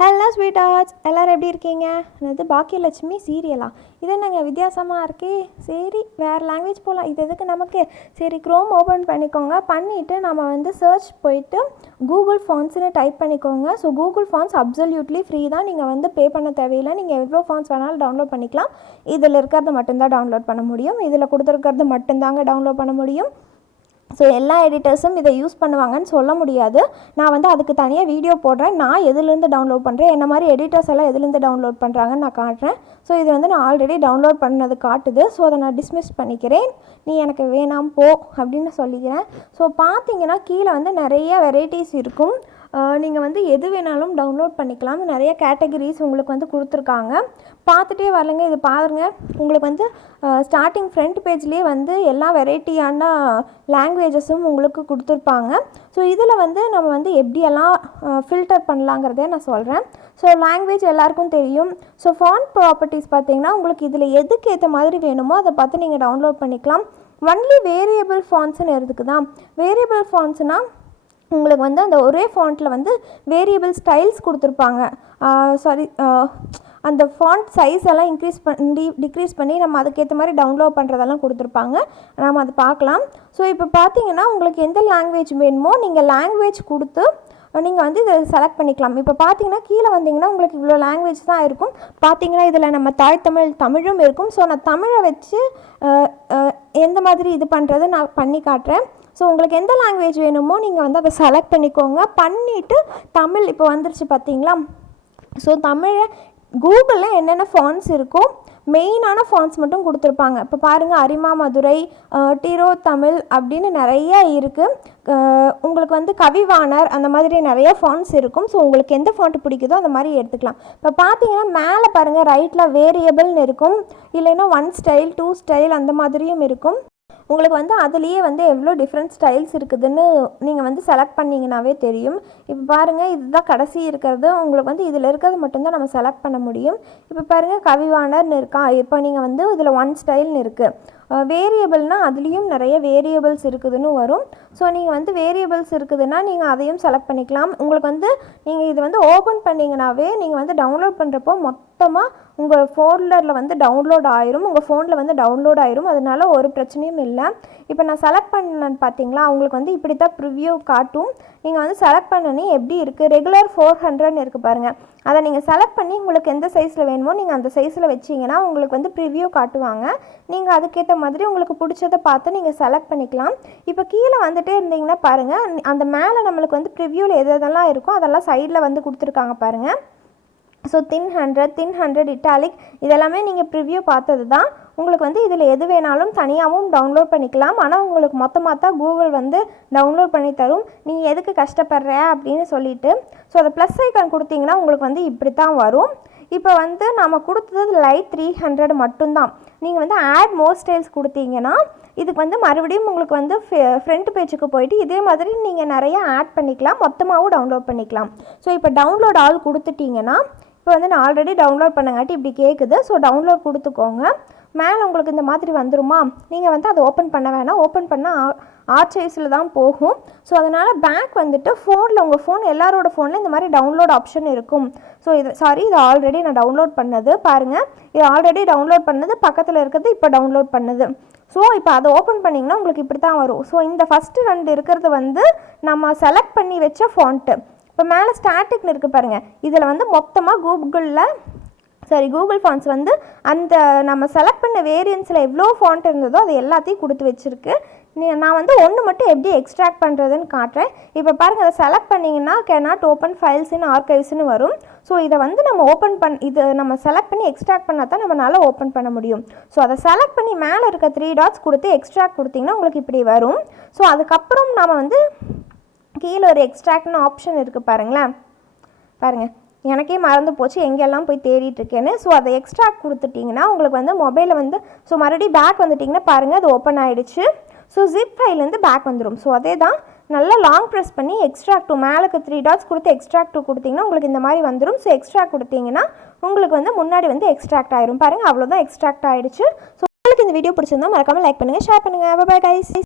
Hello sweet arts எல்லோரும் எப்படி இருக்கீங்க? அது பாக்கியலட்சுமி சீரியலா? இது என்னங்க வித்தியாசமாக இருக்கே. சரி வேறு லாங்குவேஜ் போகலாம். இது எதுக்கு நமக்கு? சரி க்ரோம் ஓப்பன் பண்ணிக்கோங்க. பண்ணிவிட்டு நம்ம வந்து சர்ச் போயிட்டு கூகுள் ஃபாண்ட்ஸ்னு டைப் பண்ணிக்கோங்க. So Google fonts absolutely free தான். நீங்கள் வந்து பே பண்ண தேவையில்லை. நீங்கள் எவ்வளோ ஃபாண்ட்ஸ் வேணாலும் டவுன்லோட் பண்ணிக்கலாம். இதில் இருக்கிறது மட்டும்தான் டவுன்லோட் பண்ண முடியும். இதில் கொடுத்துருக்கிறது மட்டும்தாங்க டவுன்லோட் பண்ண முடியும். ஸோ எல்லா எடிட்டர்ஸும் இதை யூஸ் பண்ணுவாங்கன்னு சொல்ல முடியாது. நான் வந்து அதுக்கு தனியாக வீடியோ போடுறேன். நான் எதுலேருந்து டவுன்லோட் பண்ணுறேன், என்ன மாதிரி எடிட்டர்ஸ் எல்லாம் எதுலேருந்து டவுன்லோட் பண்ணுறாங்கன்னு நான் காட்டுறேன். ஸோ இது வந்து நான் ஆல்ரெடி டவுன்லோட் பண்ணது காட்டுது. ஸோ அதை நான் டிஸ்மிஸ் பண்ணிக்கிறேன். நீ எனக்கு வேணாம் போ அப்படின்னு சொல்லிக்கிறேன். ஸோ பார்த்தீங்கன்னா கீழே வந்து நிறைய வெரைட்டிஸ் இருக்கும். நீங்கள் வந்து எது வேணாலும் டவுன்லோட் பண்ணிக்கலாம். நிறைய கேட்டகரிஸ் உங்களுக்கு வந்து கொடுத்துருக்காங்க. பார்த்துட்டே வரலங்க. இது பாருங்கள், உங்களுக்கு வந்து ஸ்டார்டிங் ஃப்ரண்ட் பேஜ்லேயே வந்து எல்லா வெரைட்டியான லாங்குவேஜஸும் உங்களுக்கு கொடுத்துருப்பாங்க. ஸோ இதில் வந்து நம்ம வந்து எப்படியெல்லாம் ஃபில்டர் பண்ணலாங்கிறதே நான் சொல்கிறேன். ஸோ லாங்குவேஜ் எல்லாருக்கும் தெரியும். ஸோ ஃபாண்ட் ப்ராப்பர்ட்டிஸ் பார்த்தீங்கன்னா உங்களுக்கு இதில் எதுக்கு ஏற்ற மாதிரி வேணுமோ அதை பார்த்து நீங்கள் டவுன்லோட் பண்ணிக்கலாம். ஒன்லி வேரியபிள் ஃபாண்ட்ஸ்னு இருக்குதான். வேரியபிள் ஃபாண்ட்ஸ்னால் உங்களுக்கு வந்து அந்த ஒரே ஃபாண்ட்டில் வந்து வேரியபிள் ஸ்டைல்ஸ் கொடுத்துருப்பாங்க. அந்த ஃபாண்ட் சைஸ் எல்லாம் இன்க்ரீஸ் பண்ணி டிக்ரீஸ் பண்ணி நம்ம அதுக்கேற்ற மாதிரி டவுன்லோட் பண்ணுறதெல்லாம் கொடுத்துருப்பாங்க. நம்ம அதை பார்க்கலாம். ஸோ இப்போ பார்த்தீங்கன்னா உங்களுக்கு எந்த லாங்குவேஜ் வேணுமோ நீங்கள் லாங்குவேஜ் கொடுத்து நீங்கள் வந்து இதை செலக்ட் பண்ணிக்கலாம். இப்போ பார்த்தீங்கன்னா கீழே வந்தீங்கன்னா உங்களுக்கு இவ்வளோ லாங்குவேஜ் தான் இருக்கும். பார்த்தீங்கன்னா இதில் நம்ம தமிழும் இருக்கும். ஸோ நான் தமிழை வச்சு எந்த மாதிரி இது பண்ணுறது நான் பண்ணி காட்டுறேன். ஸோ உங்களுக்கு எந்த லாங்குவேஜ் வேணுமோ நீங்கள் வந்து அதை செலக்ட் பண்ணிக்கோங்க. பண்ணிவிட்டு தமிழ் இப்போ வந்துருச்சு பார்த்தீங்களா. ஸோ தமிழை கூகுளில் என்னென்ன ஃபாண்ட்ஸ் இருக்கோ மெயினான ஃபாண்ட்ஸ் மட்டும் கொடுத்துருப்பாங்க. இப்போ பாருங்கள், அரிமா மதுரை, டிரோ தமிழ் அப்படின்னு நிறைய இருக்குது. உங்களுக்கு வந்து கவிவாணர் அந்த மாதிரி நிறைய ஃபாண்ட்ஸ் இருக்கும். ஸோ உங்களுக்கு எந்த ஃபாண்ட் பிடிக்குதோ அந்த மாதிரி எடுத்துக்கலாம். இப்போ பார்த்தீங்கன்னா மேலே பாருங்கள், ரைட்டில் வேரியபிள்னு இருக்கும். இல்லைன்னா 1 ஸ்டைல் 2 ஸ்டைல் அந்த மாதிரியும் இருக்கும். உங்களுக்கு வந்து அதுலேயே வந்து எவ்வளோ டிஃப்ரெண்ட் ஸ்டைல்ஸ் இருக்குதுன்னு நீங்கள் வந்து செலக்ட் பண்ணிங்கனாவே தெரியும். இப்போ பாருங்கள், இதுதான் கடைசி இருக்கிறது. உங்களுக்கு வந்து இதில் இருக்கிறது மட்டும்தான் நம்ம செலக்ட் பண்ண முடியும். இப்போ பாருங்கள், கவிவாணர்னு இருக்கா. இப்போ நீங்கள் வந்து இதில் 1 ஸ்டைல்னு இருக்குது. வேரியபிள்னால் அதுலேயும் நிறைய வேரியபிள்ஸ் இருக்குதுன்னு வரும். ஸோ நீங்கள் வந்து வேரியபிள்ஸ் இருக்குதுன்னா நீங்கள் அதையும் செலக்ட் பண்ணிக்கலாம். உங்களுக்கு வந்து நீங்கள் இது வந்து ஓப்பன் பண்ணிங்கனாவே நீங்கள் வந்து டவுன்லோட் பண்ணுறப்போ மொத்தமாக உங்கள் ஃபோல்டரில் வந்து டவுன்லோட் ஆயிரும். உங்கள் ஃபோனில் வந்து டவுன்லோட் ஆயிரும். அதனால ஒரு பிரச்சனையும் இல்லை. இப்போ நான் செலக்ட் பண்ணேன்னு பார்த்தீங்களா, உங்களுக்கு வந்து இப்படி தான் ப்ரிவ்யூ காட்டும். நீங்கள் வந்து செலக்ட் பண்ணனே எப்படி இருக்குது, ரெகுலர் 400ன்னு இருக்குது பாருங்கள். அதை நீங்கள் செலக்ட் பண்ணி உங்களுக்கு எந்த சைஸில் வேணுமோ நீங்கள் அந்த சைஸில் வச்சிங்கன்னா உங்களுக்கு வந்து ப்ரிவ்யூ காட்டுவாங்க. நீங்கள் அதுக்கேற்ற மாதிரி உங்களுக்கு பிடிச்சதை பார்த்து நீங்கள் செலக்ட் பண்ணிக்கலாம். இப்போ கீழே வந்துட்டே இருந்தீங்கன்னா பாருங்கள், அந்த மேலே நம்மளுக்கு வந்து ப்ரிவ்யூவில் எதெல்லாம் இருக்கோ அதெல்லாம் சைடில் வந்து கொடுத்துருக்காங்க பாருங்கள். ஸோ தின் 100 இட்டாலிக் இதெல்லாமே நீங்கள் ப்ரிவ்யூ பார்த்தது தான். உங்களுக்கு வந்து இதில் எது வேணாலும் தனியாகவும் டவுன்லோட் பண்ணிக்கலாம். ஆனால் உங்களுக்கு மொத்தமாக தான் கூகுள் வந்து டவுன்லோட் பண்ணி தரும். நீங்கள் எதுக்கு கஷ்டப்படுற அப்படின்னு சொல்லிட்டு. ஸோ அதை ப்ளஸ் ஐக்கான் கொடுத்தீங்கன்னா உங்களுக்கு வந்து இப்படி தான் வரும். இப்போ வந்து நம்ம கொடுத்தது லைட் 300 மட்டும்தான். நீங்கள் வந்து ஆட் மோர் ஸ்டைல்ஸ் கொடுத்தீங்கன்னா இதுக்கு வந்து மறுபடியும் உங்களுக்கு வந்து ஃப்ரண்ட் பேஜுக்கு போயிட்டு இதே மாதிரி நீங்கள் நிறைய ஆட் பண்ணிக்கலாம். மொத்தமாகவும் டவுன்லோட் பண்ணிக்கலாம். ஸோ இப்போ டவுன்லோட் ஆல் கொடுத்துட்டிங்கன்னா இப்போ வந்து நான் ஆல்ரெடி டவுன்லோட் பண்ணங்காட்டி இப்படி கேட்குது. ஸோ டவுன்லோட் கொடுத்துக்கோங்க. மேலே உங்களுக்கு இந்த மாதிரி வந்துருமா. நீங்கள் வந்து அதை ஓப்பன் பண்ண வேணாம். ஓப்பன் பண்ணால் ஆர்ச்சைஸில் தான் போகும். ஸோ அதனால் பேக் வந்துட்டு ஃபோனில் உங்கள் ஃபோன் எல்லாரோட ஃபோனில் இந்த மாதிரி டவுன்லோட் ஆப்ஷன் இருக்கும். ஸோ இது ஆல்ரெடி நான் டவுன்லோட் பண்ணது பாருங்கள். இது ஆல்ரெடி டவுன்லோட் பண்ணது, பக்கத்தில் இருக்கிறது இப்போ டவுன்லோட் பண்ணுது. ஸோ இப்போ அதை ஓப்பன் பண்ணிங்கன்னா உங்களுக்கு இப்படி தான் வரும். ஸோ இந்த ஃபஸ்ட்டு 2 இருக்கிறது வந்து நம்ம செலக்ட் பண்ணி வச்ச ஃபாண்ட்டு. இப்போ மேலே ஸ்டாட்டிக்னு இருக்குது பாருங்கள். இதில் வந்து மொத்தமாக கூகுள் ஃபாண்ட்ஸ் வந்து அந்த நம்ம செலக்ட் பண்ண வேரியன்ஸில் எவ்வளோ ஃபாண்ட் இருந்ததோ அது எல்லாத்தையும் கொடுத்து வச்சுருக்கு. நான் வந்து ஒன்று மட்டும் எப்படி எக்ஸ்ட்ராக்ட் பண்ணுறதுன்னு காட்டுறேன். இப்போ பாருங்கள், அதை செலக்ட் பண்ணிங்கன்னா கேனாட் ஓப்பன் ஃபைல்ஸ் இன் ஆர்கைவ்ஸ்னு வரும். ஸோ இதை வந்து நம்ம இது நம்ம செலக்ட் பண்ணி எக்ஸ்ட்ராக்ட் பண்ணால் தான் நம்மளால் ஓப்பன் பண்ண முடியும். ஸோ அதை செலக்ட் பண்ணி மேலே இருக்க 3 டாட்ஸ் கொடுத்து எக்ஸ்ட்ராக்ட் கொடுத்திங்கன்னா உங்களுக்கு இப்படி வரும். ஸோ அதுக்கப்புறம் நம்ம வந்து கீழே ஒரு எக்ஸ்ட்ராக்ட்னு ஆப்ஷன் இருக்குது பாருங்களேன். பாருங்கள், எனக்கே மறந்து போச்சு எங்கெல்லாம் போய் தேடிட்டுருக்கேன்னு. ஸோ அதை எக்ஸ்ட்ராக்ட் கொடுத்துட்டிங்கன்னா உங்களுக்கு வந்து மொபைலில் வந்து ஸோ மறுபடியும் பேக் வந்துட்டிங்கன்னா பாருங்கள், அது ஓப்பன் ஆகிடுச்சு. ஸோ ஜிப் ஃபைல்லேருந்து பேக் வந்துடும். ஸோ அதே தான் நல்லா லாங் ப்ரெஸ் பண்ணி எக்ஸ்ட்ராக்ட் மேலுக்கு 3 டாட்ஸ் கொடுத்து எக்ஸ்ட்ராக்ட் கொடுத்திங்கன்னா உங்களுக்கு இந்த மாதிரி வந்துடும். ஸோ எக்ஸ்ட்ராக்ட் கொடுத்திங்கன்னா உங்களுக்கு வந்து முன்னாடி வந்து எக்ஸ்ட்ராக்ட் ஆயிரும். பாருங்கள், அவ்வளோதான் எக்ஸ்ட்ராக்ட் ஆகிடுச்சு. ஸோ உங்களுக்கு இந்த வீடியோ பிடிச்சிருந்தா மறக்காமல் லைக் பண்ணுங்கள், ஷேர் பண்ணுங்கள். Bye bye guys.